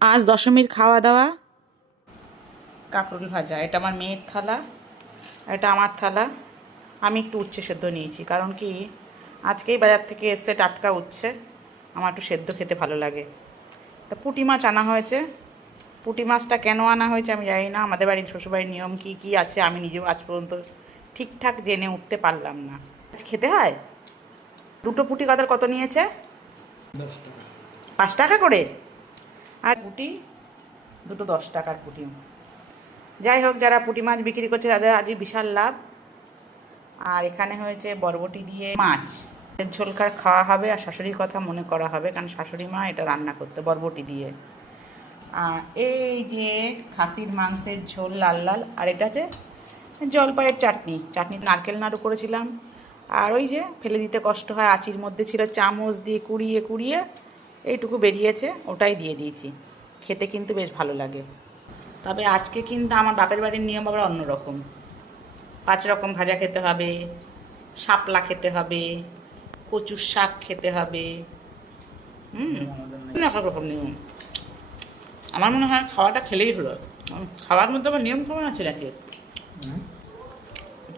আজ দশমীর খাওয়া দাওয়া কাঁকরোল ভাজা। এটা আমার মেয়ের থালা, এটা আমার থালা। আমি একটু উচ্ছে সেদ্ধ নিয়েছি, কারণ কি আজকেই বাজার থেকে এসছে টাটকা উচ্ছে, আমার একটু সেদ্ধ খেতে ভালো লাগে। তা পুঁটি মাছ আনা হয়েছে। পুঁটি মাছটা কেন আনা হয়েছে আমি জানি না, আমাদের বাড়ির শ্বশুরবাড়ির নিয়ম কী কী আছে আমি নিজেও আজ পর্যন্ত ঠিকঠাক জেনে উঠতে পারলাম না। আজ খেতে হয়। দুটো পুঁটি কাতার কত নিয়েছে? 10 টাকা। 5 টাকা করে। আর পুঁটি দুটো 10 টাকার পুঁটি। যাই হোক, যারা পুঁটি মাছ বিক্রি করছে তাদের আজই বিশাল লাভ। আর এখানে হয়েছে বরবটি দিয়ে মাছ ঝোলকার খাওয়া হবে, আর শাশুড়ির কথা মনে করা হবে, কারণ শাশুড়ি মা এটা রান্না করতে বরবটি দিয়ে। আর এই যে খাসির মাংসের ঝোল লাল লাল, আর এটা আছে জলপাইয়ের চাটনি। নারকেল নাড়ু করেছিলাম। আর ওই যে ফেলে দিতে কষ্ট হয়, আঁচির মধ্যে ছিল, চামচ দিয়ে কুড়িয়ে কুড়িয়ে এইটুকু বেরিয়েছে, ওটাই দিয়ে দিয়েছি। খেতে কিন্তু বেশ ভালো লাগে। তবে আজকে কিন্তু আমার বাপের বাড়ির নিয়ম আবার অন্যরকম। 5 রকম ভাজা খেতে হবে, শাপলা খেতে হবে, কচুর শাক খেতে হবে। এক রকম নিয়ম। আমার মনে হয় খাওয়াটা খেলেই হলো। খাওয়ার মধ্যে আবার নিয়ম কেমন আছে নাকি?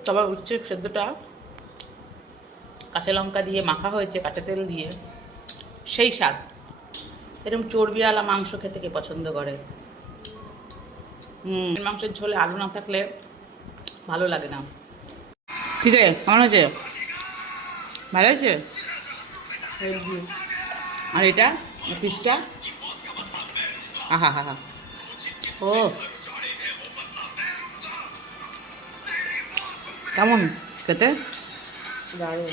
তবে উচ্ছে সেদ্ধটা কাঁচা লঙ্কা দিয়ে মাখা হয়েছে, কাঁচা তেল দিয়ে, সেই স্বাদ। এরকম চর্বিওয়ালা মাংস খেতে কে পছন্দ করে? মাংসের ঝোলে আলু না থাকলে ভালো লাগে না। ঠিক আছে, কেমন হয়েছে? ভালো হয়েছে। আর এটা পিসটা, আহা হা হা, ও কেমন খেতে? দারুণ।